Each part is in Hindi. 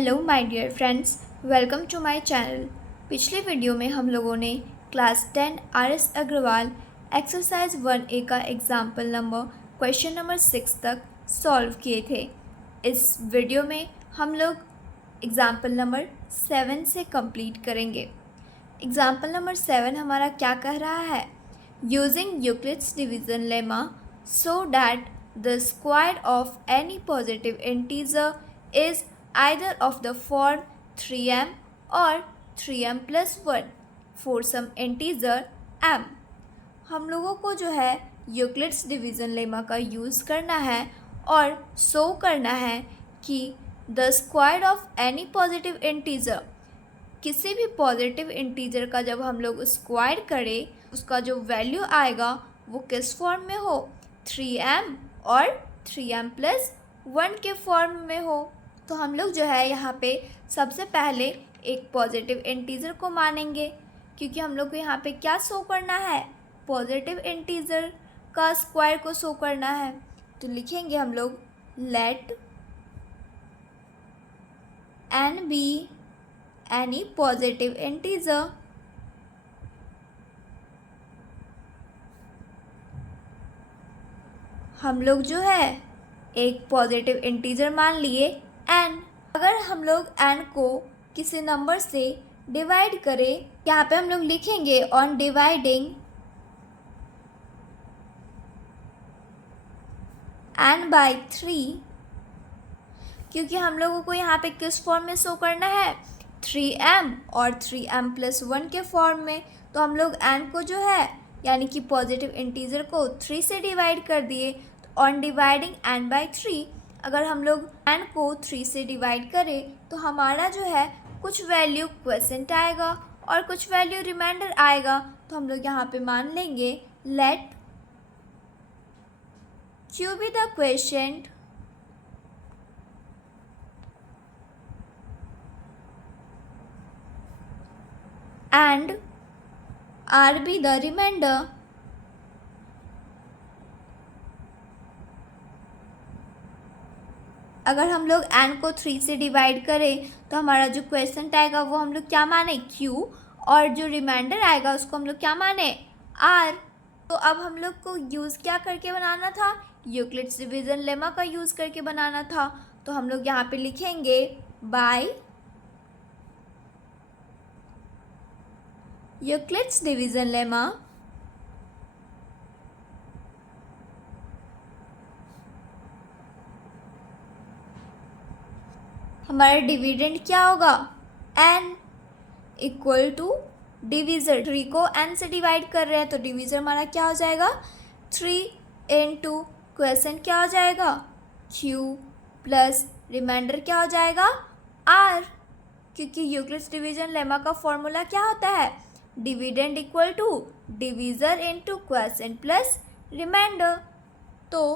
Hello my dear friends, welcome to my channel. पिछले वीडियो में हम लोगों ने class 10 RS. Agarwal exercise 1A का एग्जाम्पल नंबर क्वेश्चन नंबर 6 तक सॉल्व किए थे। इस वीडियो में हम लोग एग्जाम्पल नंबर 7 से कंप्लीट करेंगे। एग्जाम्पल नंबर 7 हमारा क्या कह रहा है? Using Euclid's division lemma so that the square of any positive integer is either of the form 3m or 3m plus 1 for some integer m। हम लोगों को जो है यूक्लिड्स डिवीज़न लेमा का यूज़ करना है और शो करना है कि the square of any positive integer, किसी भी पॉजिटिव इंटीजर का जब हम लोग स्क्वायर करें उसका जो वैल्यू आएगा वो किस फॉर्म में हो, 3m और 3m प्लस 1 के फॉर्म में हो। तो हम लोग जो है यहाँ पे सबसे पहले एक पॉजिटिव इंटीजर को मानेंगे, क्योंकि हम लोग को यहाँ पे क्या शो करना है, पॉजिटिव इंटीजर का स्क्वायर को शो करना है। तो लिखेंगे हम लोग let n be any positive integer. हम लोग जो है एक पॉजिटिव इंटीजर मान लिए n। अगर हम लोग n को किसी नंबर से डिवाइड करें, यहाँ पे हम लोग लिखेंगे ऑन डिवाइडिंग n बाई 3, क्योंकि हम लोगों को यहाँ पे किस फॉर्म में शो करना है, 3m और 3m प्लस 1 के फॉर्म में। तो हम लोग n को जो है यानी कि पॉजिटिव इंटीजर को 3 से डिवाइड कर दिए। तो ऑन डिवाइडिंग n बाई 3, अगर हम लोग n को 3 से डिवाइड करें तो हमारा जो है कुछ वैल्यू क्वोशिएंट आएगा और कुछ वैल्यू रिमाइंडर आएगा। तो हम लोग यहाँ पे मान लेंगे let q be the quotient and r be the remainder. अगर हम लोग n को 3 से डिवाइड करें तो हमारा जो क्वेश्चन आएगा वो हम लोग क्या माने, q, और जो रिमाइंडर आएगा उसको हम लोग क्या माने, r। तो अब हम लोग को यूज़ क्या करके बनाना था, यूक्लिड्स डिवीजन लेमा का यूज़ करके बनाना था। तो हम लोग यहाँ पे लिखेंगे बाय यूक्लिड्स डिवीजन लेमा हमारा डिविडेंड क्या होगा, n इक्वल टू डिविज़र। 3 को n से डिवाइड कर रहे हैं तो डिविज़र हमारा क्या हो जाएगा, 3 इंटू क्वोशिएंट क्या हो जाएगा, q, प्लस रिमाइंडर क्या हो जाएगा, r। क्योंकि यूक्लिड्स डिवीजन लेमा का फॉर्मूला क्या होता है, dividend equal to divisor into quotient plus remainder. तो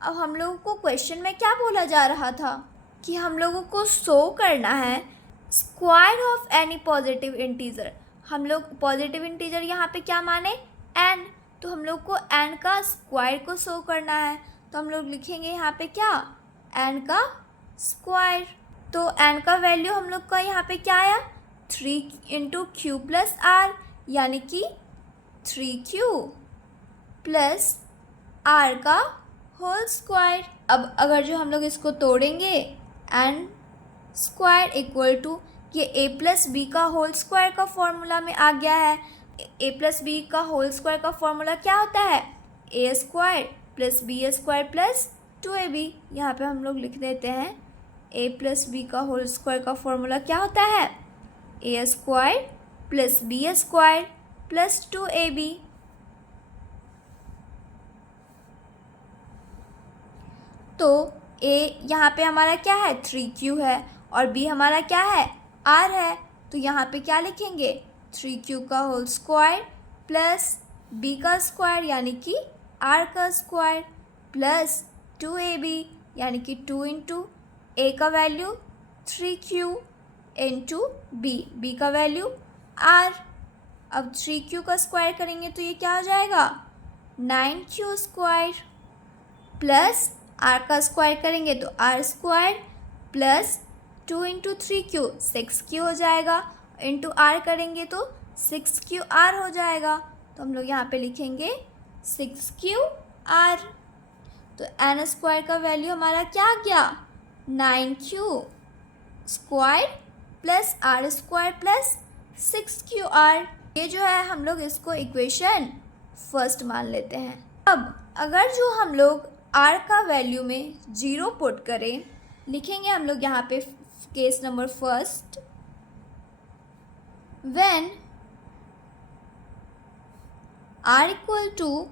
अब हम लोगों को क्वेश्चन में क्या बोला जा रहा था कि हम लोगों को शो करना है square of any positive integer. हम लोग पॉजिटिव इंटीजर यहाँ पे क्या माने, n। तो हम लोग को n का स्क्वायर को शो करना है। तो हम लोग लिखेंगे यहाँ पे क्या, n का स्क्वायर। तो n का वैल्यू हम लोग का यहाँ पे क्या आया, 3 इंटू क्यू प्लस r, यानी कि 3q प्लस r का होल स्क्वायर। अब अगर जो हम लोग इसको तोड़ेंगे, n स्क्वायर इक्वल टू ये a प्लस बी का होल स्क्वायर का फॉर्मूला में आ गया है। a प्लस बी का होल स्क्वायर का फॉर्मूला क्या होता है, a square plus b square plus 2ab। यहाँ पे हम लोग लिख देते हैं a प्लस बी का होल स्क्वायर का फॉर्मूला क्या होता है, a square plus b square plus 2ab। तो a यहाँ पे हमारा क्या है, 3q है, और b हमारा क्या है, r है। तो यहाँ पे क्या लिखेंगे, 3q का होल स्क्वायर प्लस b का स्क्वायर यानी कि r का स्क्वायर प्लस 2ab, यानी कि 2 इंटू a का वैल्यू 3q इंटू b का वैल्यू r। अब 3q का स्क्वायर करेंगे तो ये क्या हो जाएगा, 9q स्क्वायर प्लस r का स्क्वायर करेंगे तो r square plus 2 into 3q 6q हो जाएगा, इंटू r करेंगे तो 6qr हो जाएगा। तो हम लोग यहाँ पे लिखेंगे 6qr। तो n स्क्वायर का वैल्यू हमारा क्या आ गया, 9q square plus r square plus 6qr। ये जो है हम लोग इसको इक्वेशन फर्स्ट मान लेते हैं। अब अगर जो हम लोग r का वैल्यू में 0 पुट करें, लिखेंगे हम लोग यहाँ पे case number first, when r equal to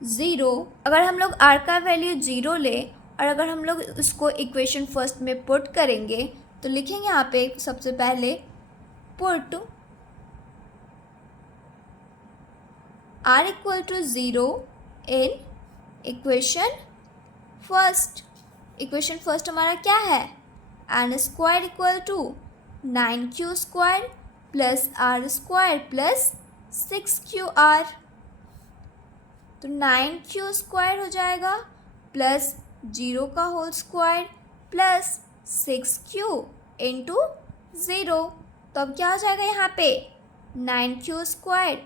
0। अगर हम लोग r का वैल्यू 0 ले और अगर हम लोग इसको इक्वेशन फर्स्ट में पुट करेंगे तो लिखेंगे यहाँ पे सबसे पहले put r equal to 0 in equation first. Equation first हमारा क्या है, n square equal to 9q square plus r square plus 6qr। तो 9q स्क्वायर हो जाएगा प्लस 0 का whole square plus 6q into 0। तो अब क्या हो जाएगा यहाँ पे 9q स्क्वायर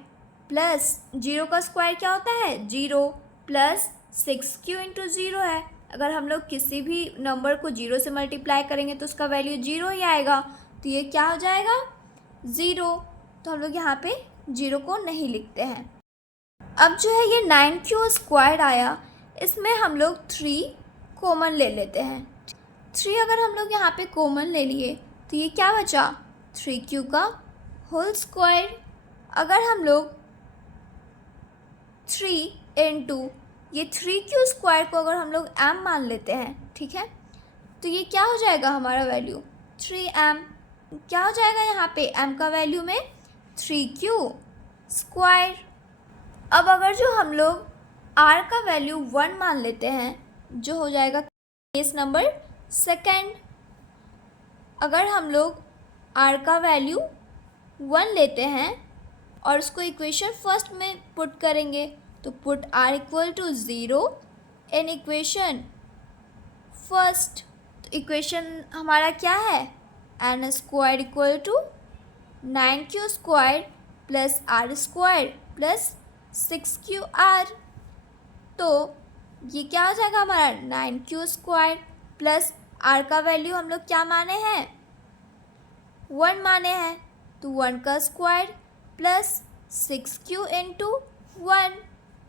प्लस 0 का स्क्वायर क्या होता है 0 प्लस 6q इंटू 0 है। अगर हम लोग किसी भी नंबर को 0 से मल्टीप्लाई करेंगे तो उसका वैल्यू 0 ही आएगा। तो ये क्या हो जाएगा 0। तो हम लोग यहाँ पे 0 को नहीं लिखते हैं। अब जो है ये 9q स्क्वायर आया, इसमें हम लोग 3 कॉमन ले लेते हैं। 3 अगर हम लोग यहाँ पे कॉमन ले लिए तो ये क्या बचा 3q का होल स्क्वायर। अगर हम लोग 3 इंटू ये 3q स्क्वायर को अगर हम लोग m मान लेते हैं, ठीक है, तो ये क्या हो जाएगा हमारा वैल्यू 3m। क्या हो जाएगा यहाँ पे m का वैल्यू में 3q स्क्वायर। अब अगर जो हम लोग r का वैल्यू 1 मान लेते हैं, जो हो जाएगा केस नंबर सेकेंड। अगर हम लोग r का वैल्यू 1 लेते हैं और उसको इक्वेशन फर्स्ट में पुट करेंगे तो put r equal to 0 in equation first. तो इक्वेशन हमारा क्या है n square equal to 9q square plus r square plus 6qr। तो ये क्या हो जाएगा हमारा 9q स्क्वायर प्लस r का वैल्यू हम लोग क्या माने हैं 1 माने हैं, तो 1 का स्क्वायर प्लस 6q इंटू 1।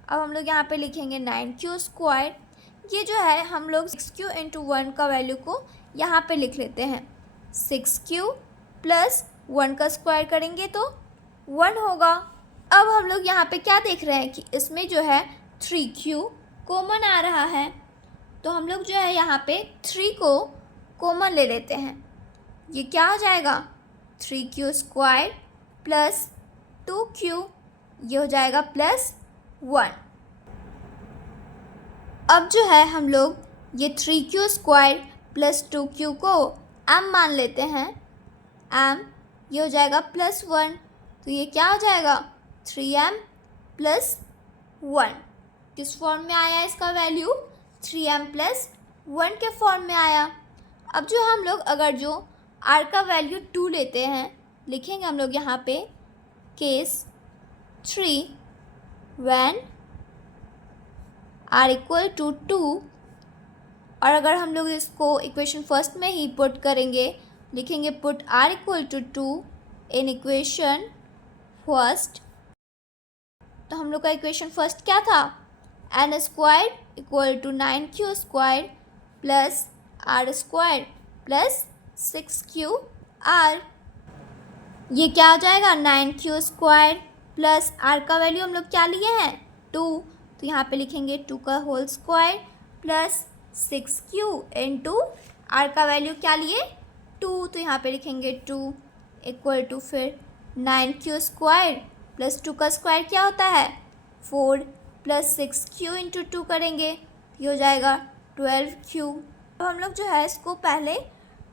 अब हम लोग यहाँ पे लिखेंगे 9q स्क्वायर। ये जो है हम लोग 6q इंटू 1 का वैल्यू को यहाँ पे लिख लेते हैं। 6q प्लस 1 का स्क्वायर करेंगे तो 1 होगा। अब हम लोग यहाँ पे क्या देख रहे हैं कि इसमें जो है 3q कॉमन आ रहा है, तो हम लोग जो है यहाँ पे 3 को कॉमन ले लेते हैं। ये क्या हो जाएगा 3q स्क्वायर प्लस 2q, ये हो जाएगा प्लस 1। अब जो है हम लोग ये 3q स्क्वायर प्लस 2q को m मान लेते हैं। m ये हो जाएगा प्लस 1, तो ये क्या हो जाएगा 3m प्लस 1। किस फॉर्म में आया इसका वैल्यू 3m प्लस 1 के फॉर्म में आया। अब जो हम लोग अगर जो r का वैल्यू 2 लेते हैं, लिखेंगे हम लोग यहाँ पे case 3 when r equal to 2। और अगर हम लोग इसको इक्वेशन फर्स्ट में ही पुट करेंगे, लिखेंगे put r equal to 2 in equation first. तो हम लोग का इक्वेशन फर्स्ट क्या था n square equal to 9q square plus r square plus 6qr। ये क्या हो जाएगा 9q स्क्वायर प्लस r का वैल्यू हम लोग क्या लिए हैं 2, तो यहाँ पे लिखेंगे 2 का whole square plus 6q into r का वैल्यू क्या लिए 2, तो यहाँ पे लिखेंगे 2 इक्वल टू फिर 9q स्क्वायर प्लस 2 का स्क्वायर क्या होता है 4 प्लस 6q इंटू 2 करेंगे, ये हो जाएगा 12q। अब हम लोग जो है इसको पहले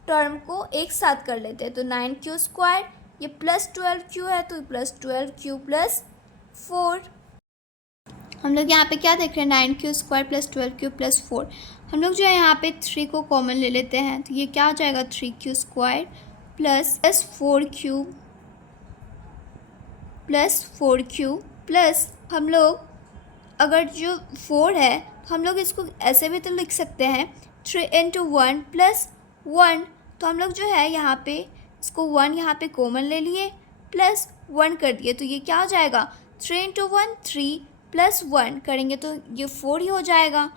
टर्म को एक साथ कर लेते हैं। तो 9q स्क्वायर ये प्लस 12q है, तो प्लस 12q प्लस 4। हम लोग यहाँ पे क्या देख रहे हैं, 9q² + 12q + 4। हम लोग जो है यहाँ पे 3 को कॉमन ले लेते हैं, तो ये क्या हो जाएगा, 3q² + 4q + 4q प्लस हम लोग अगर जो 4 है तो हम लोग इसको ऐसे भी तो लिख सकते हैं, 3 × 1 + 1। तो हम लोग जो है यहाँ पे इसको 1 यहाँ पे कॉमन ले लिए प्लस 1 कर दिए, तो ये क्या हो जाएगा, 3 × 1 3 + 1 करेंगे तो ये 4 ही हो जाएगा।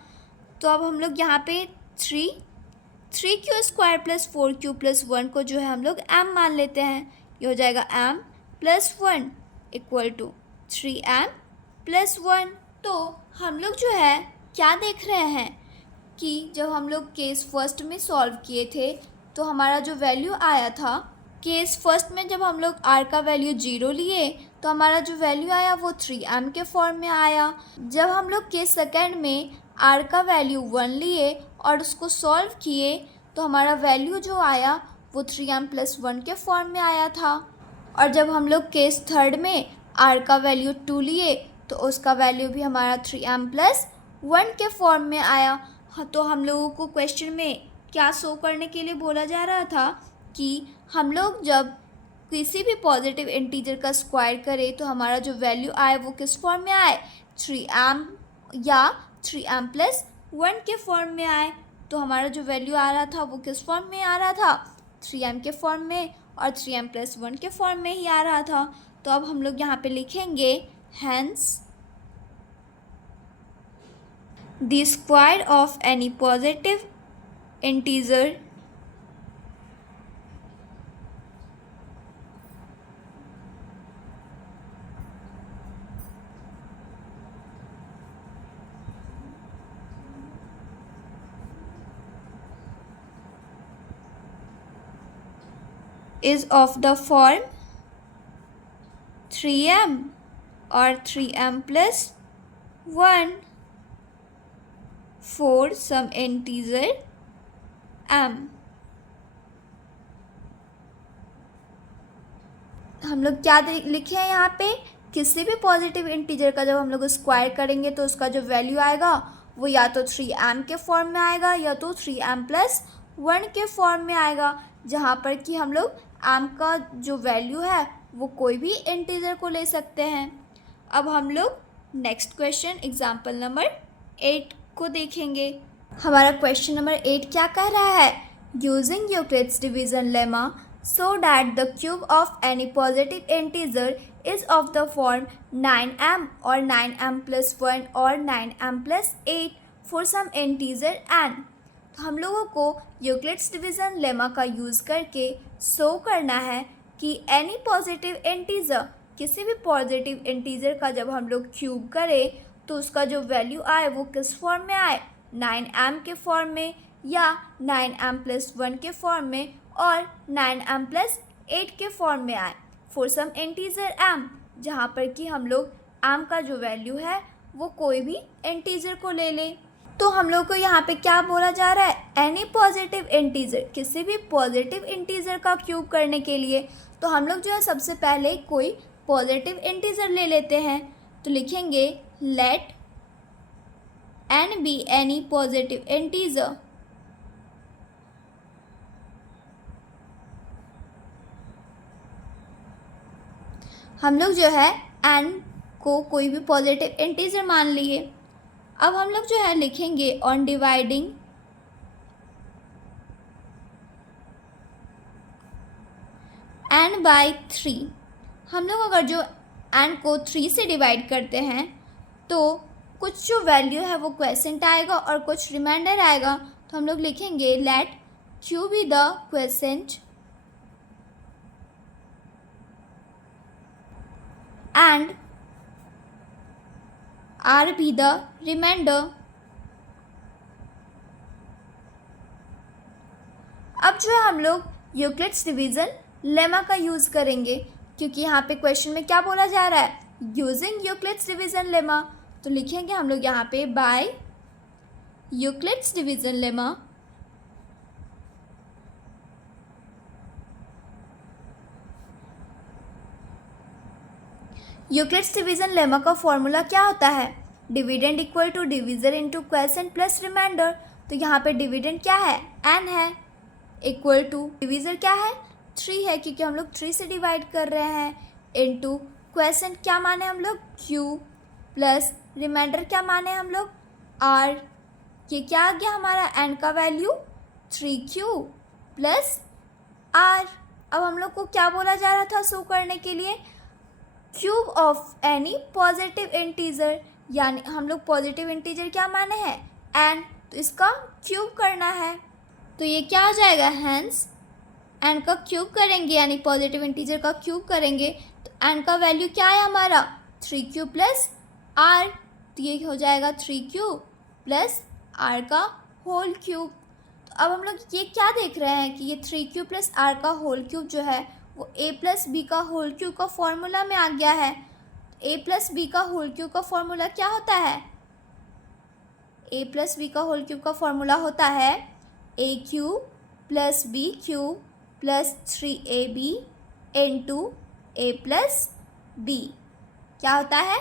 तो अब हम लोग यहाँ पे 3q² + 4q + 1 को जो है हम लोग m मान लेते हैं। ये हो जाएगा m + 1 = 3m + 1। तो हम लोग जो है क्या देख रहे हैं कि जब हम लोग केस फर्स्ट में सॉल्व किए थे तो हमारा जो वैल्यू आया था, केस फर्स्ट में जब हम लोग r का वैल्यू 0 लिए तो हमारा जो वैल्यू आया वो 3m के फॉर्म में आया। जब हम लोग केस सेकेंड में r का वैल्यू 1 लिए और उसको सॉल्व किए तो हमारा वैल्यू जो आया वो 3m + 1 के फॉर्म में आया था। और जब हम लोग केस थर्ड में r का वैल्यू 2 लिए तो उसका वैल्यू भी हमारा 3m + 1 के फॉर्म में आया। हाँ, तो हम लोगों को क्वेश्चन में क्या शो करने के लिए बोला जा रहा था कि हम लोग जब किसी भी पॉजिटिव इंटीजर का स्क्वायर करें तो हमारा जो वैल्यू आए वो किस फॉर्म में आए, 3m या 3m + 1 के फॉर्म में आए। तो हमारा जो वैल्यू आ रहा था वो किस फॉर्म में आ रहा था, 3m के फॉर्म में और 3m + 1 के फॉर्म में ही आ रहा था। तो अब हम लोग यहाँ पे लिखेंगे hence the square of any positive integer is of the form 3m or 3m + 1 for some integer m। हम लोग क्या लिखे हैं यहाँ पे, किसी भी पॉजिटिव इंटीजर का जब हम लोग स्क्वायर करेंगे तो उसका जो वैल्यू आएगा वो या तो 3m के फॉर्म में आएगा या तो 3m + 1 के फॉर्म में आएगा, जहाँ पर कि हम लोग m का जो वैल्यू है वो कोई भी इंटीजर को ले सकते हैं। अब हम लोग नेक्स्ट क्वेश्चन एग्जाम्पल नंबर 8 को देखेंगे। हमारा क्वेश्चन नंबर 8 क्या कह रहा है, using Euclid's division lemma so that the cube of any positive integer is of the form 9m or 9m + 1 or 9m + 8 for some integer n। तो हम लोगों को यूक्लिड्स डिवीज़न लेमा का यूज़ करके शो करना है कि एनी पॉजिटिव इंटीजर, किसी भी पॉजिटिव इंटीजर का जब हम लोग क्यूब करें तो उसका जो वैल्यू आए वो किस फॉर्म में आए, 9m के फॉर्म में या 9m + 1 के फॉर्म में और 9m + 8 के फॉर्म में आए फॉर सम इंटीजर m, जहाँ पर कि हम लोग m का जो वैल्यू है वो कोई भी इंटीजर को ले लें। तो हम लोग को यहाँ पे क्या बोला जा रहा है, एनी पॉजिटिव इंटीजर, किसी भी पॉजिटिव इंटीजर का क्यूब करने के लिए तो हम लोग जो है सबसे पहले कोई पॉजिटिव इंटीजर ले लेते हैं। तो लिखेंगे let n be any positive integer. हम लोग जो है n को कोई भी पॉजिटिव इंटीजर मान लिए। अब हम लोग जो है लिखेंगे ऑन डिवाइडिंग n/3। हम लोग अगर जो n को 3 से डिवाइड करते हैं तो कुछ जो वैल्यू है वो क्वेसेंट आएगा और कुछ रिमाइंडर आएगा। तो हम लोग लिखेंगे let q be the quotient and r be the remainder। अब जो है हम लोग यूक्लिड्स डिवीज़न लेमा का यूज़ करेंगे, क्योंकि यहाँ पे क्वेश्चन में क्या बोला जा रहा है, यूजिंग यूक्लिड्स डिवीज़न लेमा। तो लिखेंगे हम लोग यहाँ पे by Euclid's division lemma Euclid's division lemma का फॉर्मूला क्या होता है, dividend equal to divisor into quotient plus remainder. तो यहाँ पे डिविडेंड क्या है, n है, इक्वल टू डिविज़र क्या है, 3 है क्योंकि हम लोग 3 से डिवाइड कर रहे हैं, इंटू क्वेश्चन क्या माने हम लोग q, प्लस रिमाइंडर क्या माने हम लोग r। ये क्या आ गया हमारा n का वैल्यू 3q प्लस r। अब हम लोग को क्या बोला जा रहा था शो करने के लिए, cube of any positive integer, यानी हम लोग पॉजिटिव इंटीजर क्या माने हैं n, तो इसका क्यूब करना है। तो ये क्या हो जाएगा, हैंस n का क्यूब करेंगे यानी पॉजिटिव इंटीजर का क्यूब करेंगे तो n का वैल्यू क्या है हमारा 3q प्लस r। तो ये हो जाएगा 3q प्लस r का होल क्यूब। तो अब हम लोग ये क्या देख रहे हैं कि ये 3q प्लस r का होल क्यूब जो है वो a प्लस बी का होल क्यूब का फॉर्मूला में आ गया है। a प्लस बी का होल क्यूब का फॉर्मूला क्या होता है, a प्लस बी का होल क्यूब का फॉर्मूला होता है a cube plus b cube plus 3ab into a plus b. क्या होता है,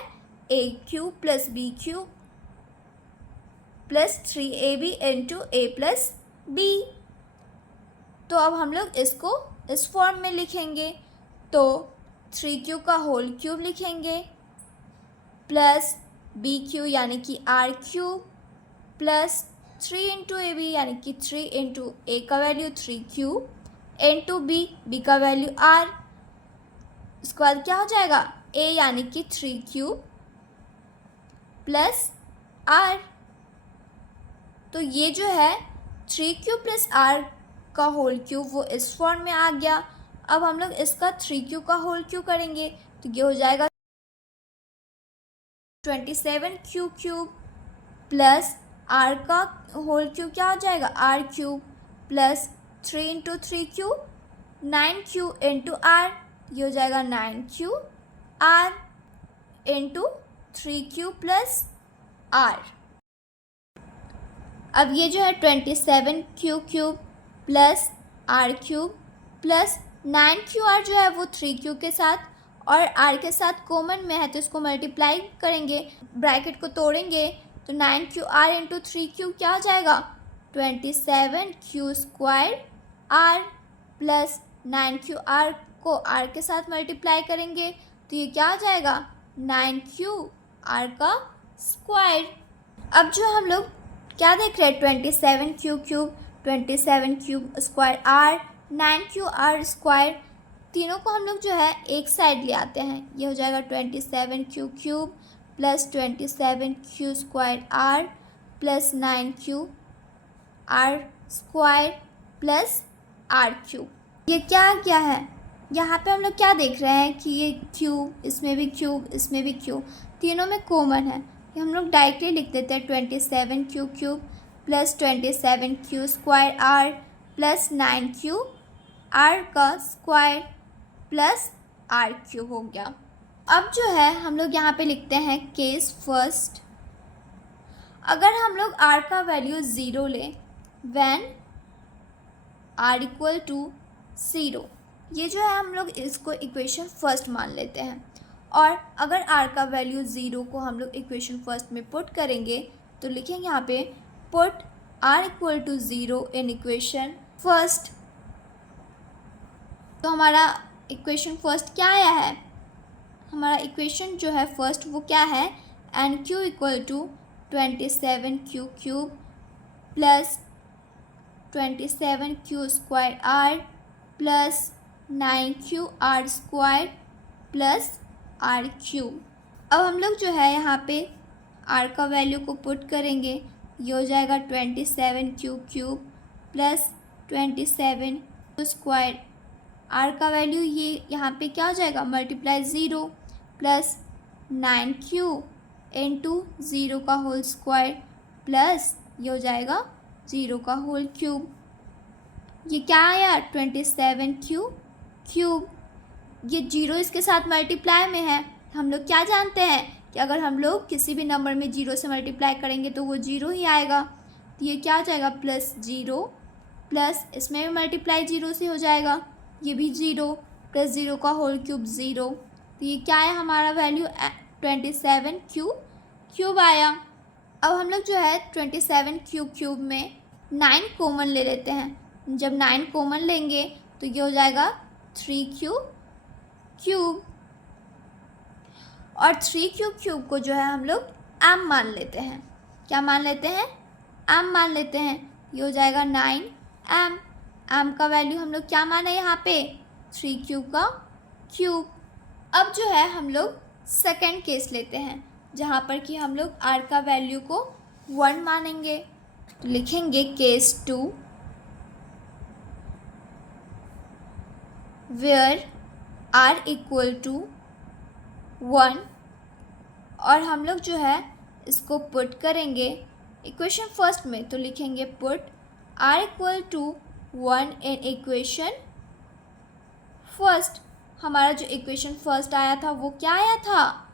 a cube plus b cube plus 3ab into a plus B. तो अब हम लोग इसको इस फॉर्म में लिखेंगे, तो 3q का होल क्यूब लिखेंगे प्लस बी क्यू यानी कि r cube plus 3 into a b यानी कि 3 इंटू ए का वैल्यू 3q इंटू बी का वैल्यू r। इसके बाद क्या हो जाएगा, a यानी कि 3q प्लस r। तो ये जो है 3q प्लस r का होल क्यूब वो इस फॉर्म में आ गया। अब हम लोग इसका 3q का होल क्यूब करेंगे तो ये हो जाएगा 27q क्यूब प्लस r का होल क्यूब क्या हो जाएगा r cube plus 3 into 3q 9q into r। ये हो जाएगा 9q r into 3q plus r। अब ये जो है 27q cube plus r cube plus 9qr जो है वो 3q के साथ और r के साथ कॉमन में है तो इसको मल्टीप्लाई करेंगे, ब्रैकेट को तोड़ेंगे तो 9qr इंटू 3q क्या हो जाएगा 27q square r plus 9qr को r के साथ मल्टीप्लाई करेंगे तो ये क्या हो जाएगा 9qr का स्क्वायर। अब जो हम लोग क्या देख रहे हैं 27q cube 27q square r 9qr square, तीनों को हम लोग जो है एक साइड ले आते हैं। ये हो जाएगा 27q cube plus 27q square r plus 9q r square plus r cube. ये क्या आ गया है, यहाँ पे हम लोग क्या देख रहे हैं कि ये क्यूब, इसमें भी क्यूब, इसमें भी क्यूब, तीनों में कॉमन है। ये हम लोग डायरेक्टली लिख देते हैं 27q cube plus 27q square r plus 9q r का स्क्वायर प्लस r क्यूब हो गया। अब जो है हम लोग यहाँ पे लिखते हैं केस फर्स्ट। अगर हम लोग r का वैल्यू 0 लें व्हेन r इक्वल टू 0, ये जो है हम लोग इसको इक्वेशन फर्स्ट मान लेते हैं। और अगर r का वैल्यू 0 को हम लोग इक्वेशन फर्स्ट में पुट करेंगे तो लिखेंगे यहाँ पे put r equal to 0 in equation first. तो हमारा इक्वेशन फर्स्ट क्या आया है, हमारा इक्वेशन जो है फर्स्ट वो क्या है NQ equal to 27q cube plus 27q square r plus 9qr square plus r cube. अब हम लोग जो है यहाँ पे r का वैल्यू को पुट करेंगे, ये हो जाएगा 27q cube plus 27q square, r का वैल्यू ये यहाँ पे क्या हो जाएगा मल्टीप्लाई 0 प्लस 9q इंटू 0 का होल स्क्वायर प्लस ये हो जाएगा 0 का होल क्यूब। ये क्या आया 27q क्यूब, ये 0 इसके साथ मल्टीप्लाई में है। हम लोग क्या जानते हैं कि अगर हम लोग किसी भी नंबर में 0 से मल्टीप्लाई करेंगे तो वो 0 ही आएगा। तो ये क्या हो जाएगा प्लस 0 प्लस इसमें भी मल्टीप्लाई 0 से हो जाएगा, ये भी 0 प्लस 0 का होल क्यूब 0। तो ये क्या है हमारा वैल्यू 27q क्यूब आया। अब हम लोग जो है 27 क्यूब में 9 कॉमन ले लेते हैं। जब 9 कॉमन लेंगे तो ये हो जाएगा 3 क्यूब। और 3 क्यूब को जो है हम लोग m मान लेते हैं। क्या मान लेते हैं? m मान लेते हैं। ये हो जाएगा 9m। m का वैल्यू हम लोग क्या माने यहाँ पे? 3 क्यूब का क्यूब। अब जो है हम लोग सेकेंड केस लेते हैं, जहाँ पर कि हम लोग r का वैल्यू को 1 मानेंगे। तो लिखेंगे case 2 where r equal to 1। और हम लोग जो है इसको पुट करेंगे इक्वेशन फर्स्ट में। तो लिखेंगे put r equal to 1 in equation first. हमारा जो इक्वेशन फर्स्ट आया था वो क्या आया था?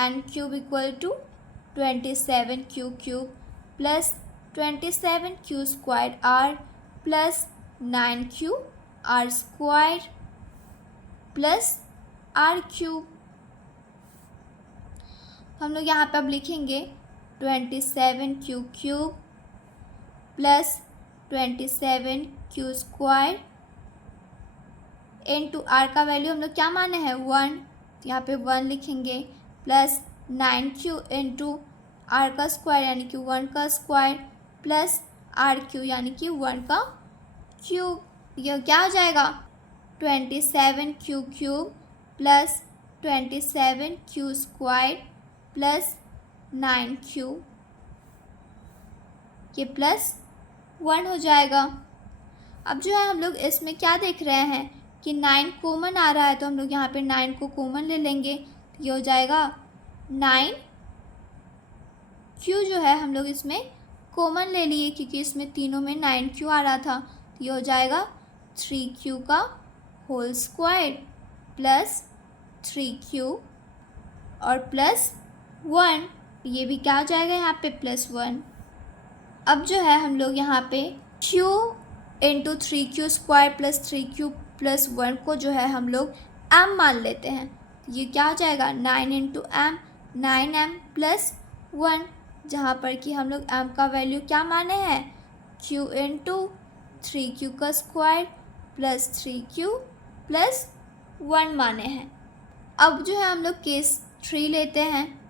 n cube equal to 27 cube plus 27 q square r plus 9 q r square plus r cube. हम लोग यहाँ पे अब लिखेंगे 27 cube plus 27 q square into r का वैल्यू हम लोग क्या माने हैं? 1। तो यहाँ पे 1 लिखेंगे प्लस 9q इंटू r का स्क्वायर यानी कि 1 का स्क्वायर प्लस rq यानी कि 1 का क्यूब। यह क्या हो जाएगा? 27 cube plus 27 q square plus 9q, ये प्लस 1 हो जाएगा। अब जो है हम लोग इसमें क्या देख रहे हैं कि 9 कॉमन आ रहा है, तो हम लोग यहाँ पे 9 को कॉमन ले लेंगे। तो ये हो जाएगा 9q जो है हम लोग इसमें कॉमन ले लिए, क्योंकि इसमें तीनों में 9q आ रहा था। तो ये हो जाएगा 3q का होल स्क्वायर प्लस 3q और प्लस 1। ये भी क्या हो जाएगा यहाँ पे? प्लस 1। अब जो है हम लोग यहाँ पे q into 3q square plus 3q plus 1 को जो है हम लोग m मान लेते हैं। ये क्या हो जाएगा? 9 इंटू m, 9m प्लस 1, जहाँ पर कि हम लोग m का वैल्यू क्या माने हैं? q इंटू 3q का स्क्वायर प्लस 3q प्लस 1 माने हैं। अब जो है हम लोग केस 3 लेते हैं।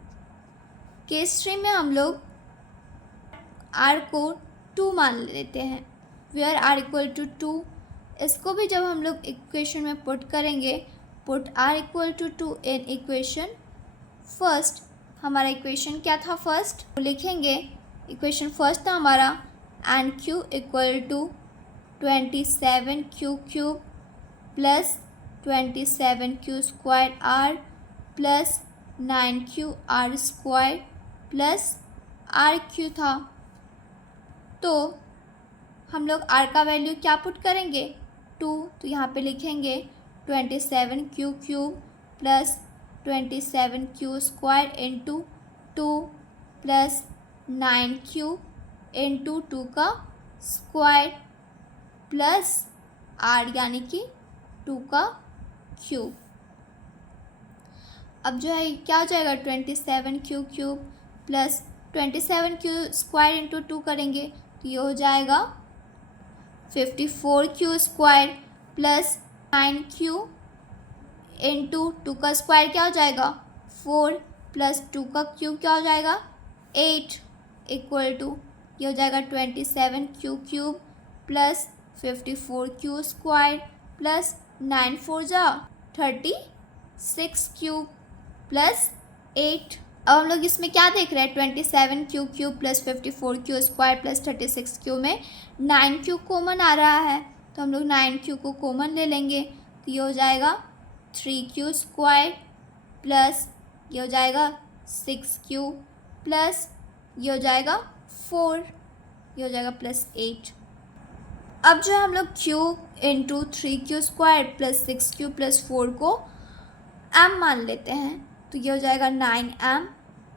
केस 3 में हम लोग r को 2 मान लेते हैं। वेयर r इक्वल टू 2, इसको भी जब हम लोग इक्वेशन में पुट करेंगे, put r equal to 2 in equation first. हमारा इक्वेशन क्या था फर्स्ट? तो लिखेंगे इक्वेशन फर्स्ट था हमारा n q equal to 27 cube plus 27 q square r plus 9q r square plus rq था। तो हम लोग r का वैल्यू क्या पुट करेंगे? 2। तो यहाँ पे लिखेंगे 27 cube plus 27 q square into 2 plus 9q into 2 का स्क्वायर प्लस r यानी कि 2 का क्यूब। अब जो है क्या हो जाएगा? 27 cube plus 27 q square into 2 करेंगे तो ये हो जाएगा 54 Q square plus 9q into 2 का स्क्वायर क्या हो जाएगा? 4 प्लस 2 का क्यूब क्या हो जाएगा? 8 इक्वल टू ये हो जाएगा 27 cube plus 54 Q square plus 9 4 जा 36 क्यूब प्लस 8। अब हम लोग इसमें क्या देख रहे हैं? 27 cube plus 54 Q square plus 36 Q में 9q कॉमन आ रहा है, तो हम लोग 9q को कॉमन ले लेंगे। तो ये हो जाएगा 3q स्क्वायर प्लस ये हो जाएगा 6q प्लस ये हो जाएगा 4, ये हो जाएगा प्लस 8। अब जो हम लोग q into 3q square plus 6q plus 4 को m मान लेते हैं, तो ये हो जाएगा 9m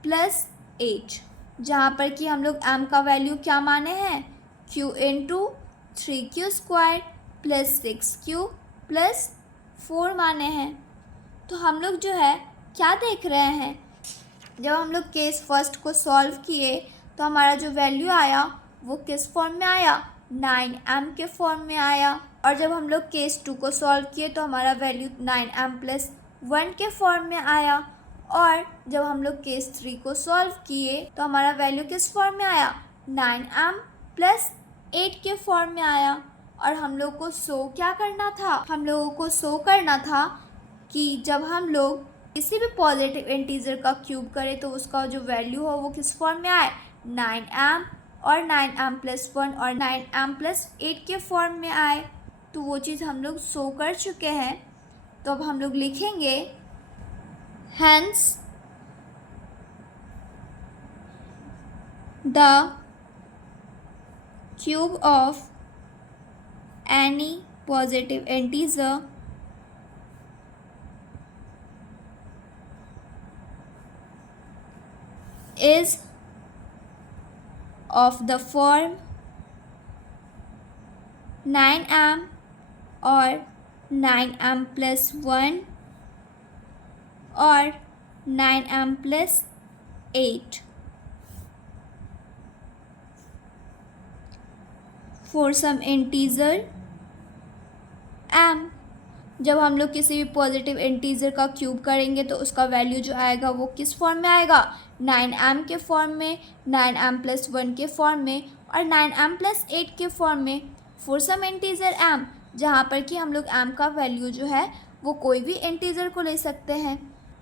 प्लस 8, जहाँ पर कि हम लोग m का वैल्यू क्या माने हैं? q into 3q square plus 6q plus 4 माने हैं। तो हम लोग जो है क्या देख रहे हैं जब हम लोग केस फर्स्ट को सॉल्व किए तो हमारा जो वैल्यू आया वो किस फॉर्म में आया, 9m के फॉर्म में आया। और जब हम लोग केस 2 को सॉल्व किए तो हमारा वैल्यू 9m+1 के फॉर्म में आया। और जब हम लोग केस 3 को सॉल्व किए तो हमारा वैल्यू किस फॉर्म में आया, 9m+8 के फॉर्म में आया। और हम लोग को शो क्या करना था, हम लोगों को शो करना था कि जब हम लोग किसी भी पॉजिटिव इंटीजर का क्यूब करें तो उसका जो वैल्यू हो वो किस फॉर्म में आए, 9m और 9m+1 और 9m+8 के फॉर्म में आए। तो वो चीज़ हम लोग शो कर चुके हैं। तो अब हम लोग लिखेंगे hence the cube of any positive integer is of the form 9m or 9m+1 or 9m+8 for some integer m। जब हम लोग किसी भी पॉजिटिव इंटीजर का क्यूब करेंगे तो उसका वैल्यू जो आएगा वो किस फॉर्म में आएगा, 9m के फॉर्म में, 9m+1 के फॉर्म में और 9m+8 के फॉर्म में फॉर सम इंटीजर m, जहाँ पर कि हम लोग m का वैल्यू जो है वो कोई भी इंटीजर को ले सकते हैं।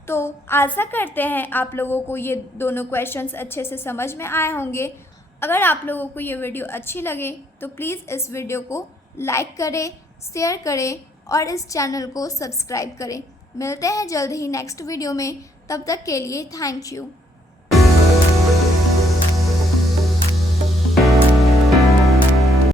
तो आशा करते हैं आप लोगों को ये दोनों क्वेश्चंस अच्छे से समझ में आए होंगे। अगर आप लोगों को ये वीडियो अच्छी लगे तो प्लीज़ इस वीडियो को लाइक करें, शेयर करें और इस चैनल को सब्सक्राइब करें। मिलते हैं जल्द ही नेक्स्ट वीडियो में, तब तक के लिए थैंक यू।